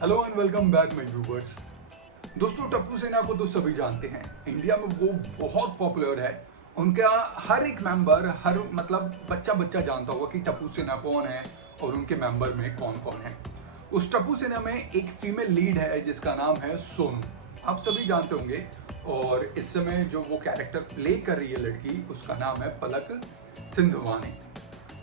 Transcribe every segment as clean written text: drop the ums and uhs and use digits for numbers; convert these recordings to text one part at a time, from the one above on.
Hello and welcome back my viewers. दोस्तों, टप्पू सेना को तो सभी जानते हैं। इंडिया में वो बहुत पॉपुलर है। उनका हर एक मेंबर, हर मतलब बच्चा बच्चा जानता होगा कि टप्पू सेना कौन है और उनके मेंबर में कौन कौन है। उस टप्पू सेना में एक फीमेल लीड है जिसका नाम है सोनू। आप सभी जानते होंगे। और इस समय जो वो कैरेक्टर प्ले कर रही है लड़की, उसका नाम है पलक सिंधवानी।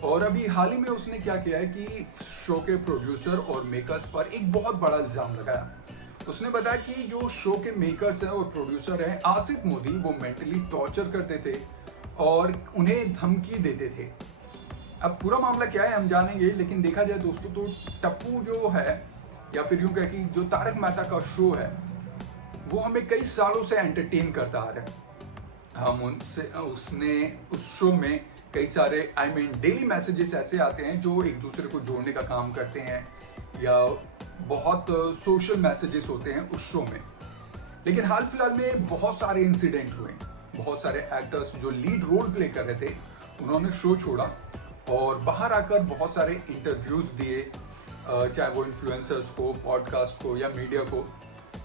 और अभी हाल ही में उसने क्या किया है कि शो के प्रोड्यूसर और मेकर्स पर एक बहुत बड़ा इल्जाम लगाया। उसने बताया कि जो शो के मेकर्स हैं और प्रोड्यूसर हैं आसिफ मोदी, वो मेंटली टॉर्चर करते थे और उन्हें धमकी देते थे। अब पूरा मामला क्या है हम जानेंगे, लेकिन देखा जाए दोस्तों तो टप्पू जो है, या फिर यूं कह कि जो तारक मेहता का शो है, वो हमें कई सालों से एंटरटेन करता आ रहा है। हम उनसे उसने उस शो में कई सारे डेली मैसेजेस ऐसे आते हैं जो एक दूसरे को जोड़ने का काम करते हैं, या बहुत सोशल मैसेजेस होते हैं उस शो में। लेकिन हाल फिलहाल में बहुत सारे इंसिडेंट हुए। बहुत सारे एक्टर्स जो लीड रोल प्ले कर रहे थे उन्होंने शो छोड़ा और बाहर आकर बहुत सारे इंटरव्यूज दिए, चाहे वो इन्फ्लुएंसर्स को, पॉडकास्ट को या मीडिया को।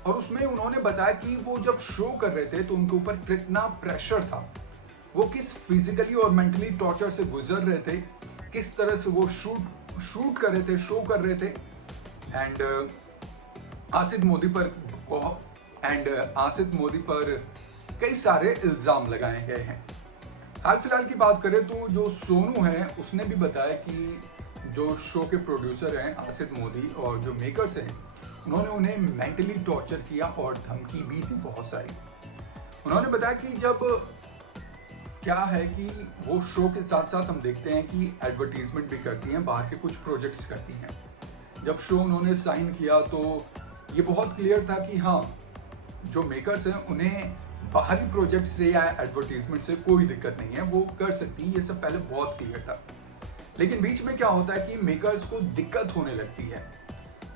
और उसमें उन्होंने बताया कि वो जब शो कर रहे थे तो उनके ऊपर कितना प्रेशर था, वो किस फिजिकली और मेंटली टॉर्चर से गुजर रहे थे, किस तरह से वो शूट कर रहे थे, शो कर रहे थे। एंड आसिफ मोदी पर आसिफ मोदी पर कई सारे इल्जाम लगाए गए हैं। हाल फिलहाल की बात करें तो जो सोनू है उसने भी बताया कि जो शो के प्रोड्यूसर हैं आसिफ मोदी और जो मेकर्स हैं, उन्होंने उन्हें मेंटली टॉर्चर किया और धमकी भी दी बहुत सारी। उन्होंने बताया कि जब क्या है कि वो शो के साथ साथ हम देखते हैं कि एडवर्टीजमेंट भी करती हैं, बाहर के कुछ प्रोजेक्ट्स करती हैं। जब शो उन्होंने साइन किया तो ये बहुत क्लियर था कि हाँ, जो मेकर्स हैं उन्हें बाहरी प्रोजेक्ट से या एडवर्टीजमेंट से कोई दिक्कत नहीं है, वो कर सकती है। ये सब पहले बहुत क्लियर था। लेकिन बीच में क्या होता है कि मेकर्स को दिक्कत होने लगती है।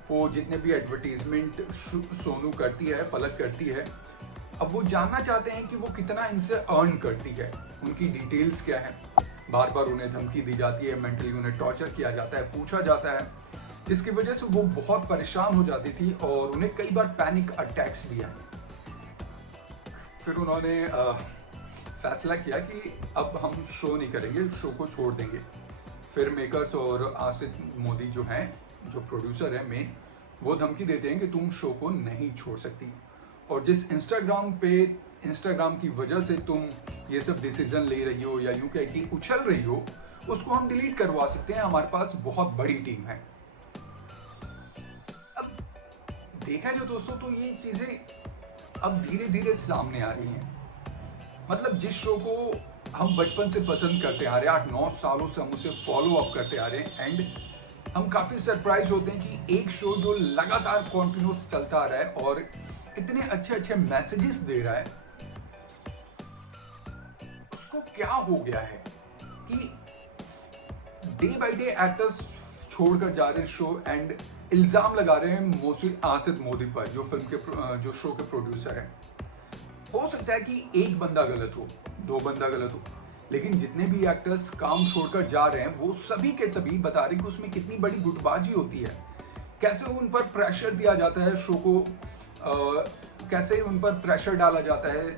वो जितने भी एडवर्टीजमेंट सोनू करती है, पलक करती है, अब वो जानना चाहते हैं कि वो कितना इनसे अर्न करती है, उनकी डिटेल्स क्या है। बार बार उन्हें धमकी दी जाती है, मेंटली उन्हें टॉर्चर किया जाता है, पूछा जाता है, जिसकी वजह से वो बहुत परेशान हो जाती थी और उन्हें कई बार पैनिक अटैक्स भी आए। फिर उन्होंने फैसला किया कि अब हम शो नहीं करेंगे, शो को छोड़ देंगे। फिर मेकर्स और आसिफ मोदी जो हैं, जो प्रोड्यूसर है मेन, वो धमकी देते हैं कि तुम शो को नहीं छोड़ सकती, और जिस इंस्टाग्राम की वजह से तुम ये सब डिसीजन ले रही हो या यूं कह कि उछल रही हो, उसको हम डिलीट करवा सकते हैं, हमारे पास बहुत बड़ी टीम है। अब देखा जाए दोस्तों तो ये चीजें अब धीरे धीरे सामने आ रही हैं। मतलब जिस शो को हम बचपन से पसंद करते आ रहे हैं, 8-9 सालों से हम उसे फॉलो अप करते आ रहे हैं, एंड हम काफी सरप्राइज होते हैं कि एक शो जो लगातार कॉन्टिन्यूस चलता आ रहा है और इतने अच्छे अच्छे मैसेजेस दे रहा है, उसको क्या हो गया है कि डे बाय डे एक्टर्स छोड़कर जा रहे हैं शो एंड इल्जाम लगा रहे हैं आसिफ मोदी पर, जो फिल्म के जो शो के प्रोड्यूसर हैं। हो सकता है कि एक बंदा गलत हो, 2 बंदा गलत हो, लेकिन जितने भी एक्टर्स काम छोड़कर जा रहे हैं वो सभी के सभी बता रहे हैं कि उसमें कितनी बड़ी गुटबाजी होती है, कैसे उन पर प्रेशर दिया जाता है, शो को कैसे उन पर प्रेशर डाला जाता है,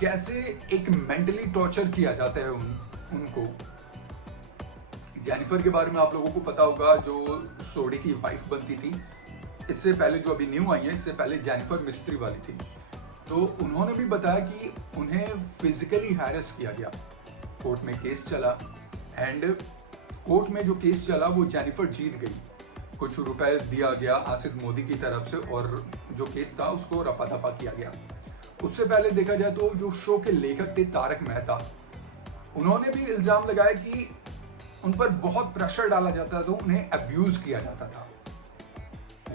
कैसे एक मेंटली टॉर्चर किया जाता है उनको। जेनिफर के बारे में आप लोगों को पता होगा, जो सोडी की वाइफ बनती थी। इससे पहले जो अभी न्यू आई है, इससे पहले जेनिफर मिस्त्री वाली थी। तो उन्होंने भी बताया कि उन्हें फिजिकली हैरेस किया गया। कोर्ट में केस चला एंड कोर्ट में जो केस चला वो जेनिफर जीत गई। कुछ रुपए दिया गया आसिफ मोदी की तरफ से और जो केस था उसको रफा दफा किया गया। उससे पहले देखा जाए तो जो शो के लेखक थे तारक मेहता, उन्होंने भी इल्जाम लगाया कि उन पर बहुत प्रेशर डाला जाता था, उन्हें अब्यूज किया जाता था।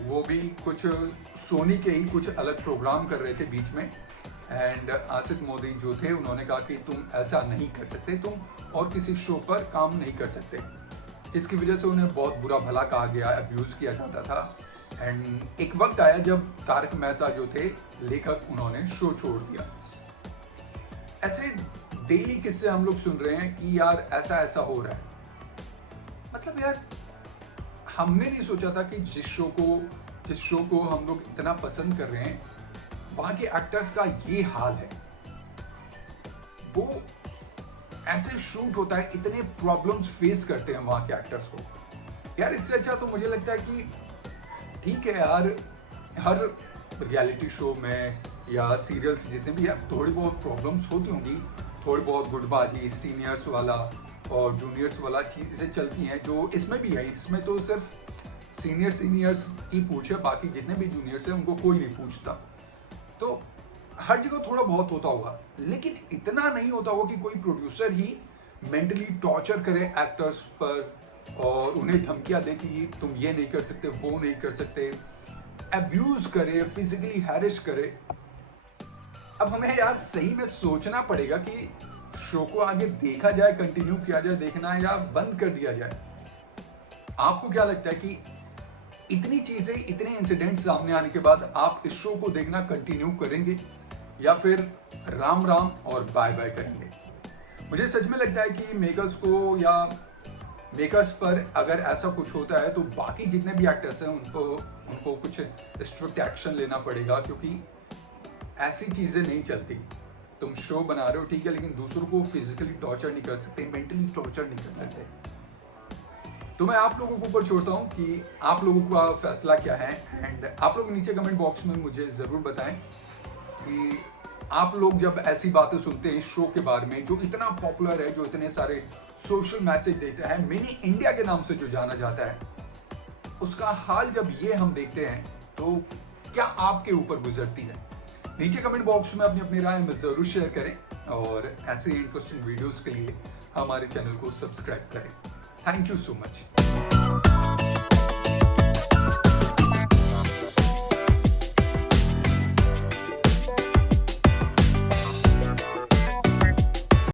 वो भी कुछ सोनी के ही कुछ अलग प्रोग्राम कर रहे थे बीच में, एंड आसिफ मोदी जो थे उन्होंने कहा कि तुम ऐसा नहीं कर सकते, तुम और किसी शो पर काम नहीं कर सकते, जिसकी वजह से उन्हें बहुत बुरा भला कहा गया, अब्यूज किया जाता था। एंड एक वक्त आया जब तारक मेहता जो थे लेखक, उन्होंने शो छोड़ दिया। ऐसे डेली किस्से हम लोग सुन रहे हैं कि यार ऐसा ऐसा हो रहा है। मतलब यार हमने नहीं सोचा था कि जिस शो को जिस शो को हम लोग इतना पसंद कर रहे हैं, वहाँ के एक्टर्स का ये हाल है। वो ऐसे शूट होता है, इतने प्रॉब्लम्स फेस करते हैं वहाँ के एक्टर्स को। यार इससे अच्छा तो मुझे लगता है कि ठीक है यार, हर रियलिटी शो में या सीरियल्स जितने भी है, थोड़ी बहुत प्रॉब्लम्स होती होंगी, थोड़ी बहुत गुटबाजी, सीनियर्स वाला और जूनियर्स वाला चीज़ें चलती हैं, जो इसमें भी है। इसमें तो सिर्फ सीनियर्स की पूछ है, बाकी जितने भी जूनियर्स हैं उनको कोई नहीं पूछता। तो हर जगह थोड़ा बहुत होता होगा, लेकिन इतना नहीं होता होगा कि कोई प्रोड्यूसर ही मेंटली टॉर्चर करे एक्टर्स पर और उन्हें धमकियां दे कि तुम ये नहीं कर सकते, वो नहीं कर सकते, अब्यूज करे, फिजिकली हैरेस करे। अब हमें यार सही में सोचना पड़ेगा कि शो को आगे देखा जाए, कंटिन्यू किया जाए देखना, या बंद कर दिया जाए। आपको क्या लगता है कि इतनी चीजें, इतने इंसिडेंट सामने आने के बाद आप इस शो को देखना कंटिन्यू करेंगे या फिर राम राम और बाय बाय करेंगे? मुझे सच में लगता है कि मेकर्स को या मेकर्स पर अगर ऐसा कुछ होता है तो बाकी जितने भी एक्टर्स हैं उनको कुछ स्ट्रिक्ट एक्शन लेना पड़ेगा, क्योंकि ऐसी चीजें नहीं चलती। तुम शो बना रहे हो ठीक है, लेकिन दूसरों को फिजिकली टॉर्चर नहीं कर सकते, मेंटली टॉर्चर नहीं कर सकते। तो मैं आप लोगों के ऊपर छोड़ता हूँ कि आप लोगों का फैसला क्या है। एंड आप लोग नीचे कमेंट बॉक्स में मुझे ज़रूर बताएं कि आप लोग जब ऐसी बातें सुनते हैं शो के बारे में, जो इतना पॉपुलर है, जो इतने सारे सोशल मैसेज देता है, मिनी इंडिया के नाम से जो जाना जाता है, उसका हाल जब ये हम देखते हैं तो क्या आपके ऊपर गुजरती है? नीचे कमेंट बॉक्स में अपनी राय में ज़रूर शेयर करें और ऐसे इंटरेस्टिंग वीडियोस के लिए हमारे चैनल को सब्सक्राइब करें। Thank you so much.